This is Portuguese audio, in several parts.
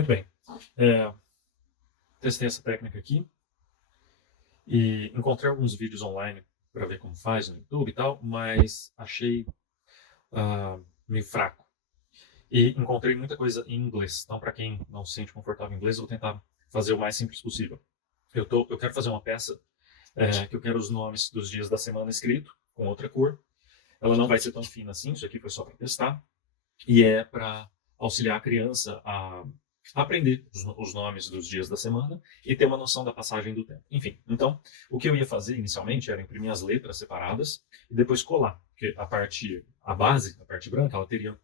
Muito bem. É, Testei essa técnica aqui e encontrei alguns vídeos online para ver como faz no YouTube e tal, mas achei ah, meio fraco. E encontrei muita coisa em inglês. Então, para quem não se sente confortável em inglês, eu vou tentar fazer o mais simples possível. Eu quero fazer uma peça que eu quero os nomes dos dias da semana escrito com outra cor. Ela não vai ser tão fina assim, isso aqui foi só para testar. E é para auxiliar a criança a aprender os nomes dos dias da semana e ter uma noção da passagem do tempo. Enfim, então, o que eu ia fazer inicialmente era imprimir as letras separadas e depois colar, porque a base, a parte branca, ela teria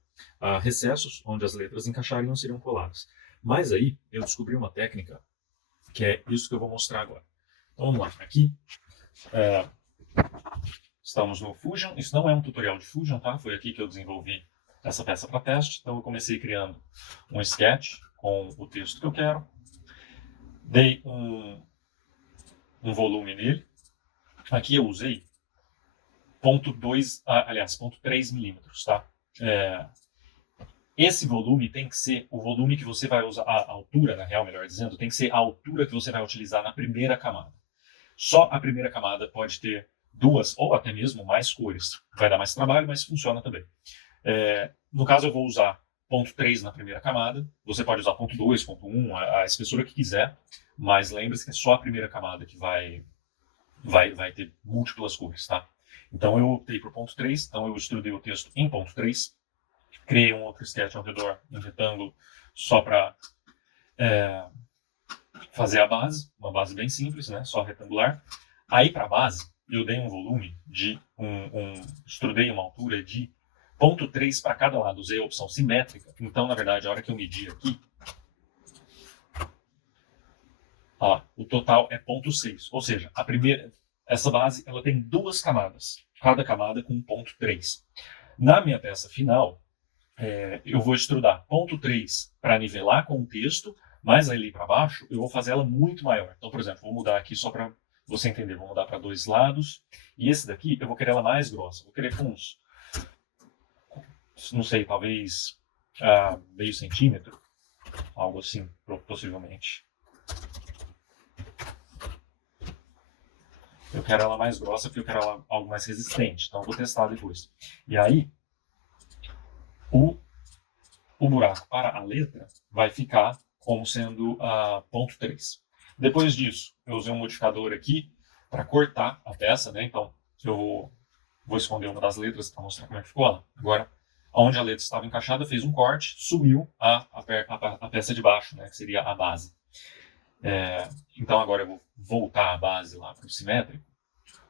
recessos onde as letras encaixariam e seriam coladas. Mas aí eu descobri uma técnica que é isso que eu vou mostrar agora. Então vamos lá, aqui estamos no Fusion. Isso não é um tutorial de Fusion, tá? Foi aqui que eu desenvolvi essa peça para teste. Então eu comecei criando um sketch com o texto que eu quero. Dei um volume nele. Aqui eu usei 0,3 milímetros, tá? Esse volume tem que ser o volume que você vai usar, a altura, na real, melhor dizendo, tem que ser a altura que você vai utilizar na primeira camada. Só a primeira camada pode ter duas ou até mesmo mais cores. Vai dar mais trabalho, mas funciona também. No caso, eu vou usar 0,3 na primeira camada. Você pode usar 0,2, 0,1, a espessura que quiser, mas lembre-se que é só a primeira camada que vai ter múltiplas cores, tá? Então eu optei por 0,3, então eu estudei o texto em 0,3, criei um outro sketch ao redor, um retângulo, só para fazer a base, uma base bem simples, né? Só retangular. Aí para a base, eu dei um volume de estudei uma altura de 0,3 para cada lado, usei a opção simétrica. Então, na verdade, a hora que eu medi aqui, o total é 0,6. Ou seja, essa base ela tem duas camadas, cada camada com 0,3. Na minha peça final, eu vou extrudar 0,3 para nivelar com o texto, mas ali para baixo eu vou fazer ela muito maior. Então, por exemplo, vou mudar aqui só para você entender, vou mudar para dois lados. E esse daqui eu vou querer ela mais grossa, vou querer com uns, não sei, talvez meio centímetro, algo assim, possivelmente. Eu quero ela mais grossa porque eu quero ela algo mais resistente, então eu vou testar depois. E aí, o buraco para a letra vai ficar como sendo 0,3. Depois disso, eu usei um modificador aqui para cortar a peça, né? Então, eu vou esconder uma das letras para mostrar como é que ficou ela. Agora, onde a letra estava encaixada, fez um corte, sumiu a peça de baixo, né? Que seria a base. Então, agora eu vou voltar a base lá para o simétrico,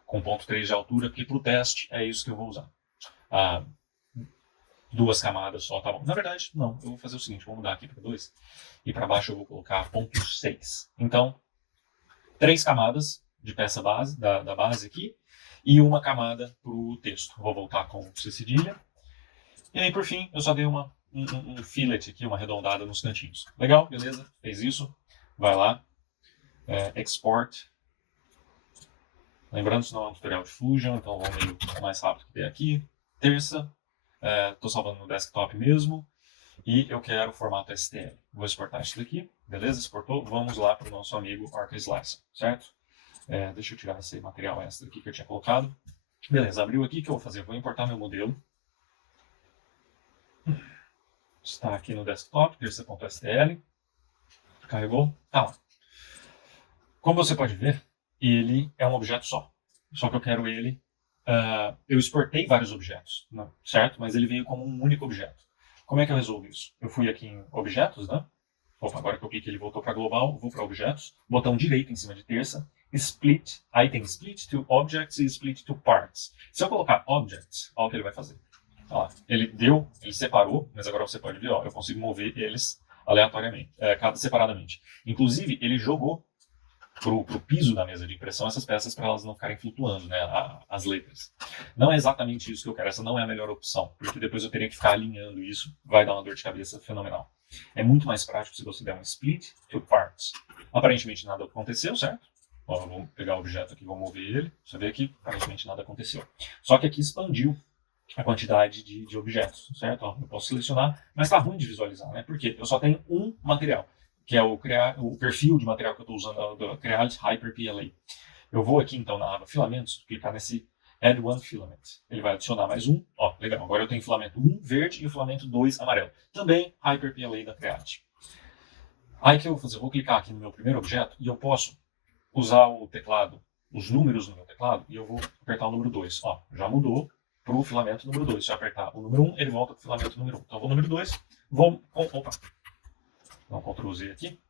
com 0,3 de altura, porque para o teste é isso que eu vou usar. Duas camadas só, tá bom. Na verdade, não. Eu vou fazer o seguinte, vou mudar aqui para 2. E para baixo eu vou colocar 0,6. Então, 3 camadas de peça base, da base aqui, e uma camada para o texto. Vou voltar com C cedilha. E aí, por fim, eu só dei um fillet aqui, uma arredondada nos cantinhos. Legal, beleza? Fez isso. Vai lá. Export. Lembrando, isso não é um tutorial de Fusion, então vou meio mais rápido que der aqui. Terça. Estou salvando no desktop mesmo. E eu quero o formato STL. Vou exportar isso daqui. Beleza? Exportou. Vamos lá para o nosso amigo Orca Slicer, certo? Deixa eu tirar esse material extra aqui que eu tinha colocado. Beleza, abriu aqui. O que eu vou fazer? Vou importar meu modelo. Está aqui no desktop, terça.stl. Carregou. Tá lá. Como você pode ver, ele é um objeto só. Só que eu quero ele... eu exportei vários objetos, né? Certo? Mas ele veio como um único objeto. Como é que eu resolvo isso? Eu fui aqui em objetos, né? Opa, agora que eu cliquei ele voltou para global, vou para objetos, botão direito em cima de terça, split, aí tem split to objects e split to parts. Se eu colocar objects, olha o que ele vai fazer. Olha lá, ele separou, mas agora você pode ver, ó, eu consigo mover eles aleatoriamente, separadamente. Inclusive, ele jogou pro piso da mesa de impressão essas peças para elas não ficarem flutuando, né, as letras. Não é exatamente isso que eu quero, essa não é a melhor opção, porque depois eu teria que ficar alinhando isso, vai dar uma dor de cabeça fenomenal. É muito mais prático se você der um split to parts. Aparentemente nada aconteceu, certo? Ó, eu vou pegar o objeto aqui, vou mover ele, você vê que aparentemente nada aconteceu. Só que aqui expandiu a quantidade de objetos, certo? Ó, eu posso selecionar, mas está ruim de visualizar, né? Porque eu só tenho um material. que é o perfil de material que eu estou usando, do Creality Hyper PLA. Eu vou aqui então na aba filamentos, clicar nesse Add One Filament. Ele vai adicionar mais um. Ó, legal. Agora eu tenho filamento 1 verde e o filamento 2 amarelo. Também Hyper PLA da Creality. Aí o que eu vou fazer? Eu vou clicar aqui no meu primeiro objeto e eu posso usar o teclado, os números no meu teclado, e eu vou apertar o número 2. Ó, já mudou para o filamento número 2. Se eu apertar o número 1, ele volta para o filamento número 1. Então eu vou no número 2, vou opa, dá um Ctrl Z aqui,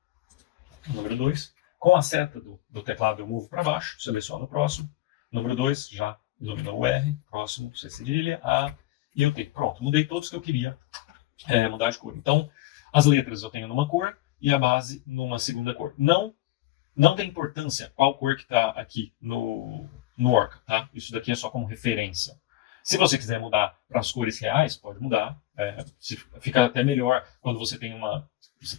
número 2. Com a seta do teclado eu movo para baixo, seleciono o próximo. Número 2, já iluminou o R, próximo, C cedilha, A e o T. Pronto, mudei todos que eu queria mudar de cor. Então, as letras eu tenho numa cor e a base numa segunda cor. Não tem importância qual cor que está aqui no Orca, tá? Isso daqui é só como referência. Se você quiser mudar para as cores reais, pode mudar. Fica até melhor quando você tem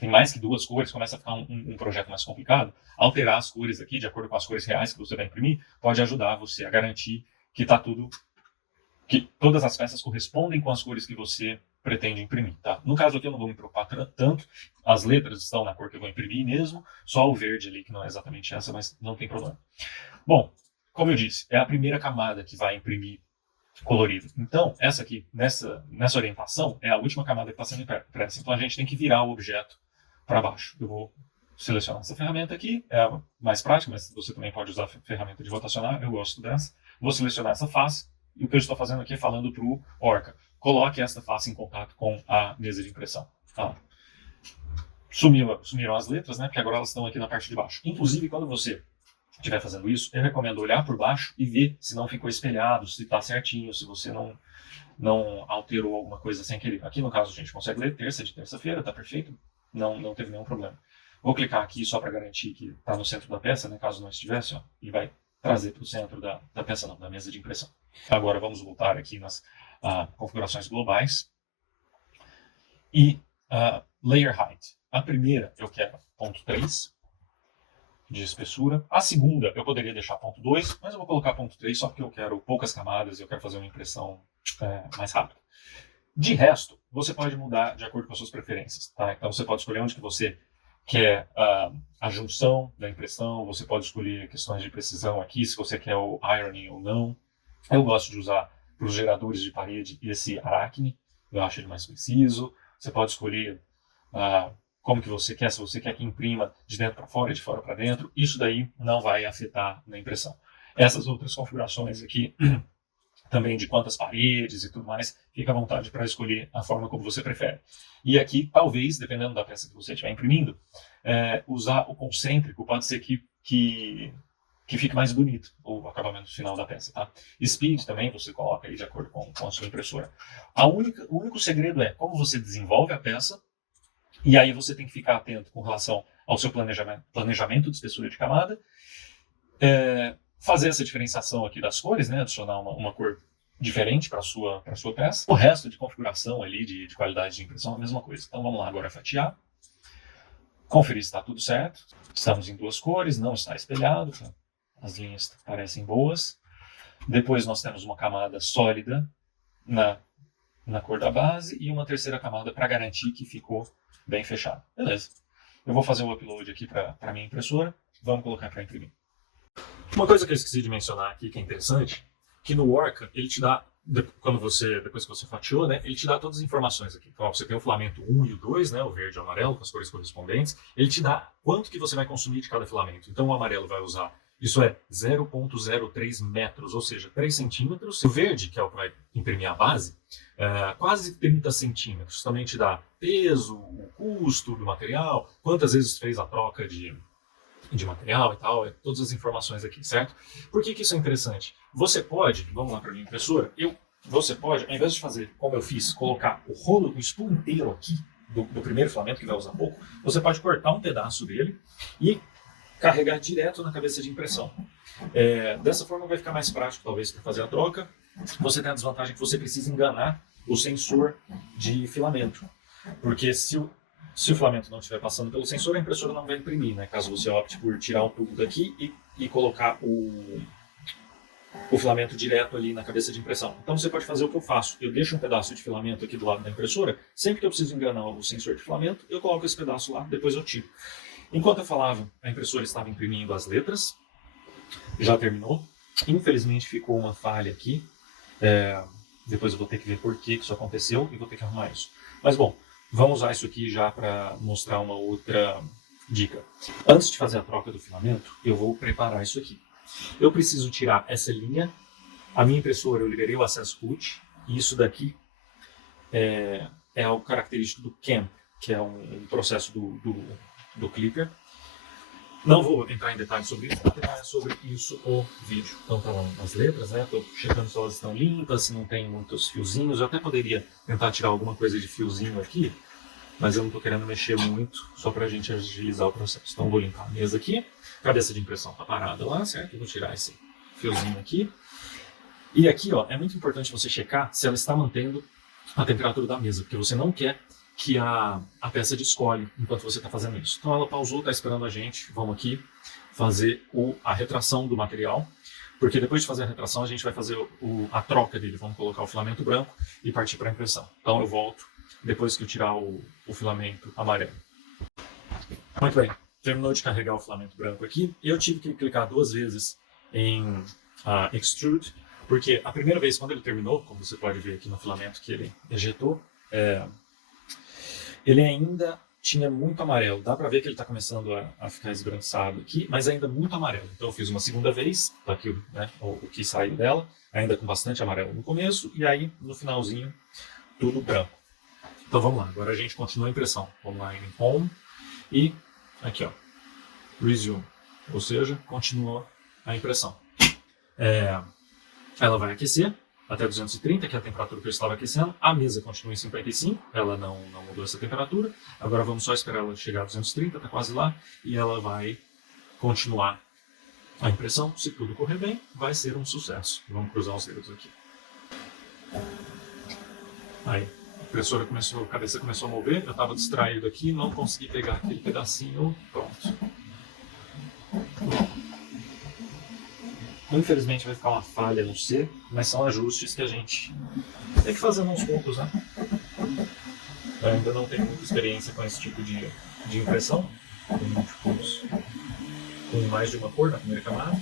mais que duas cores, começa a ficar um projeto mais complicado. Alterar as cores aqui de acordo com as cores reais que você vai imprimir pode ajudar você a garantir que que todas as peças correspondem com as cores que você pretende imprimir, tá? No caso aqui eu não vou me preocupar tanto, as letras estão na cor que eu vou imprimir mesmo, só o verde ali que não é exatamente essa, mas não tem problema. Bom, como eu disse, é a primeira camada que vai imprimir colorido. Então, essa aqui, nessa orientação, é a última camada que está sendo impressa. Então a gente tem que virar o objeto para baixo. Eu vou selecionar essa ferramenta aqui, é a mais prática, mas você também pode usar a ferramenta de rotacionar, eu gosto dessa. Vou selecionar essa face, e o que eu estou fazendo aqui é falando para o Orca. Coloque esta face em contato com a mesa de impressão. Tá? Sumiram as letras, né? Porque agora elas estão aqui na parte de baixo. Inclusive, quando você estiver fazendo isso, eu recomendo olhar por baixo e ver se não ficou espelhado, se está certinho, se você não alterou alguma coisa sem querer. Aqui no caso a gente consegue ler terça de terça-feira, tá perfeito, não teve nenhum problema. Vou clicar aqui só para garantir que está no centro da peça, né? Caso não estivesse, ó, e vai trazer para o centro da peça, não, da mesa de impressão. Agora vamos voltar aqui nas configurações globais. E Layer Height. A primeira eu quero 0.3 de espessura. A segunda eu poderia deixar 0.2, mas eu vou colocar 0.3 só porque eu quero poucas camadas e eu quero fazer uma impressão mais rápida. De resto, você pode mudar de acordo com as suas preferências. Tá? Então você pode escolher onde que você quer a junção da impressão, você pode escolher questões de precisão aqui, se você quer o ironing ou não. Eu gosto de usar para os geradores de parede esse Arachne, eu acho ele mais preciso. Você pode escolher como que você quer, se você quer que imprima de dentro para fora, de fora para dentro, isso daí não vai afetar na impressão. Essas outras configurações aqui, também de quantas paredes e tudo mais, fica à vontade para escolher a forma como você prefere. E aqui, talvez, dependendo da peça que você estiver imprimindo, usar o concêntrico pode ser que fique mais bonito o acabamento final da peça. Tá? Speed também você coloca aí de acordo com a sua impressora. O único segredo é como você desenvolve a peça, e aí você tem que ficar atento com relação ao seu planejamento de espessura de camada, fazer essa diferenciação aqui das cores, né? Adicionar uma cor diferente para a sua peça. O resto de configuração ali, de qualidade de impressão, é a mesma coisa. Então vamos lá agora fatiar. Conferir se está tudo certo. Estamos em duas cores, não está espelhado. As linhas parecem boas. Depois nós temos uma camada sólida na cor da base e uma terceira camada para garantir que ficou bem fechado. Beleza. Eu vou fazer o upload aqui para a minha impressora. Vamos colocar para imprimir. Uma coisa que eu esqueci de mencionar aqui, que é interessante, que no Orca, ele te dá, depois que você fatiou, né, ele te dá todas as informações aqui. Então, você tem o filamento 1 e o 2, né, o verde e o amarelo, com as cores correspondentes. Ele te dá quanto que você vai consumir de cada filamento. Então, o amarelo vai usar, isso é 0,03 metros, ou seja, 3 centímetros. O verde, que é o que vai imprimir a base, quase 30 centímetros. Também te dá peso, o custo do material, quantas vezes fez a troca de material e tal, todas as informações aqui, certo? Por que isso é interessante? Você pode, vamos lá para a minha impressora, você pode, ao invés de fazer como eu fiz, colocar o rolo, o spool inteiro aqui, do primeiro filamento, que vai usar pouco, você pode cortar um pedaço dele e carregar direto na cabeça de impressão. Dessa forma vai ficar mais prático, talvez, para fazer a troca. Você tem a desvantagem que você precisa enganar o sensor de filamento, porque se o filamento não estiver passando pelo sensor, a impressora não vai imprimir, né? Caso você opte por tirar o tubo daqui e colocar o filamento direto ali na cabeça de impressão. Então você pode fazer o que eu faço. Eu deixo um pedaço de filamento aqui do lado da impressora. Sempre que eu preciso enganar o sensor de filamento, eu coloco esse pedaço lá, depois eu tiro. Enquanto eu falava, a impressora estava imprimindo as letras. Já terminou. Infelizmente ficou uma falha aqui. Depois eu vou ter que ver por que isso aconteceu e vou ter que arrumar isso. Mas bom, vamos usar isso aqui já para mostrar uma outra dica. Antes de fazer a troca do filamento, eu vou preparar isso aqui. Eu preciso tirar essa linha. A minha impressora, eu liberei o acesso boot. E isso daqui é algo característico do CAMP, que é um processo do Clipper. Não vou entrar em detalhes sobre isso, porque não é sobre isso o vídeo. Então estão as letras, né? Estou checando se elas estão limpas, se não tem muitos fiozinhos. Eu até poderia tentar tirar alguma coisa de fiozinho aqui, mas eu não estou querendo mexer muito, só para a gente agilizar o processo. Então vou limpar a mesa aqui. Cabeça de impressão está parada lá, certo? Eu vou tirar esse fiozinho aqui. E aqui, ó, é muito importante você checar se ela está mantendo a temperatura da mesa, porque você não quer que a peça descolhe enquanto você está fazendo isso. Então ela pausou, está esperando a gente. Vamos aqui fazer a retração do material, porque depois de fazer a retração a gente vai fazer a troca dele. Vamos colocar o filamento branco e partir para a impressão. Então eu volto depois que eu tirar o filamento amarelo. Muito bem, terminou de carregar o filamento branco aqui. Eu tive que clicar 2 vezes em Extrude, porque a primeira vez quando ele terminou, como você pode ver aqui no filamento que ele ejetou, ele ainda tinha muito amarelo. Dá para ver que ele está começando a ficar esbranquiçado aqui, mas ainda muito amarelo. Então eu fiz uma segunda vez, tá aqui, né, o que saiu dela, ainda com bastante amarelo no começo, e aí no finalzinho tudo branco. Então vamos lá, agora a gente continua a impressão. Vamos lá em Home e aqui, ó, Resume, ou seja, continua a impressão. Ela vai aquecer até 230, que é a temperatura que eu estava aquecendo. A mesa continua em 55, ela não mudou essa temperatura. Agora vamos só esperar ela chegar a 230, está quase lá, e ela vai continuar a impressão. Se tudo correr bem, vai ser um sucesso. Vamos cruzar os dedos aqui. Aí, a cabeça começou a mover, eu estava distraído aqui, não consegui pegar aquele pedacinho, pronto. Infelizmente vai ficar uma falha no C, mas são ajustes que a gente tem que fazer aos poucos, né? Eu ainda não tenho muita experiência com esse tipo de impressão, com mais de uma cor na primeira camada,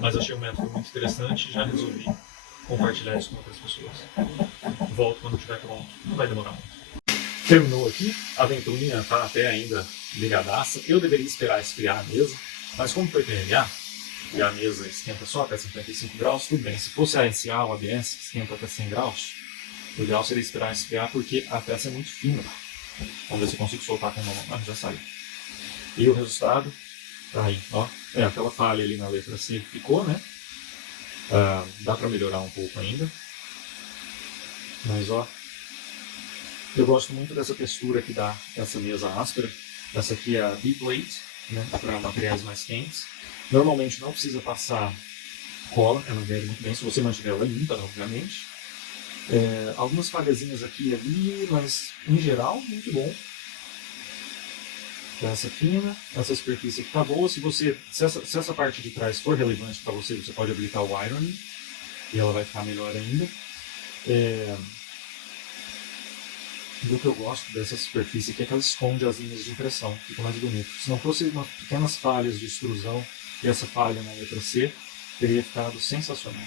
mas achei um método muito interessante e já resolvi compartilhar isso com outras pessoas. Volto quando estiver pronto, não vai demorar muito. Terminou aqui, a ventoinha está até ainda ligadaça. Eu deveria esperar esfriar a mesa, mas como foi PLA, e a mesa esquenta só até 55 graus, tudo bem. Se fosse a SA ou a ABS, esquenta até 100 graus, o ideal seria esperar esfriar porque a peça é muito fina. Vamos ver se eu consigo soltar com uma mão. Ah, já saiu. E o resultado tá aí, ó. Aquela falha ali na letra C ficou, né? Dá para melhorar um pouco ainda. Mas, ó, eu gosto muito dessa textura que dá essa mesa áspera. Essa aqui é a B-Plate, né, para materiais mais quentes. Normalmente não precisa passar cola, ela adere muito bem, se você mantiver ela limpa, obviamente. Algumas falhazinhas aqui e ali, mas em geral, muito bom. Peça fina, essa superfície aqui está boa. Se essa parte de trás for relevante para você, você pode habilitar o ironing e ela vai ficar melhor ainda. E o que eu gosto dessa superfície aqui é que ela esconde as linhas de impressão, fica mais bonito. Se não fosse umas pequenas falhas de extrusão e essa falha na letra C, teria ficado sensacional.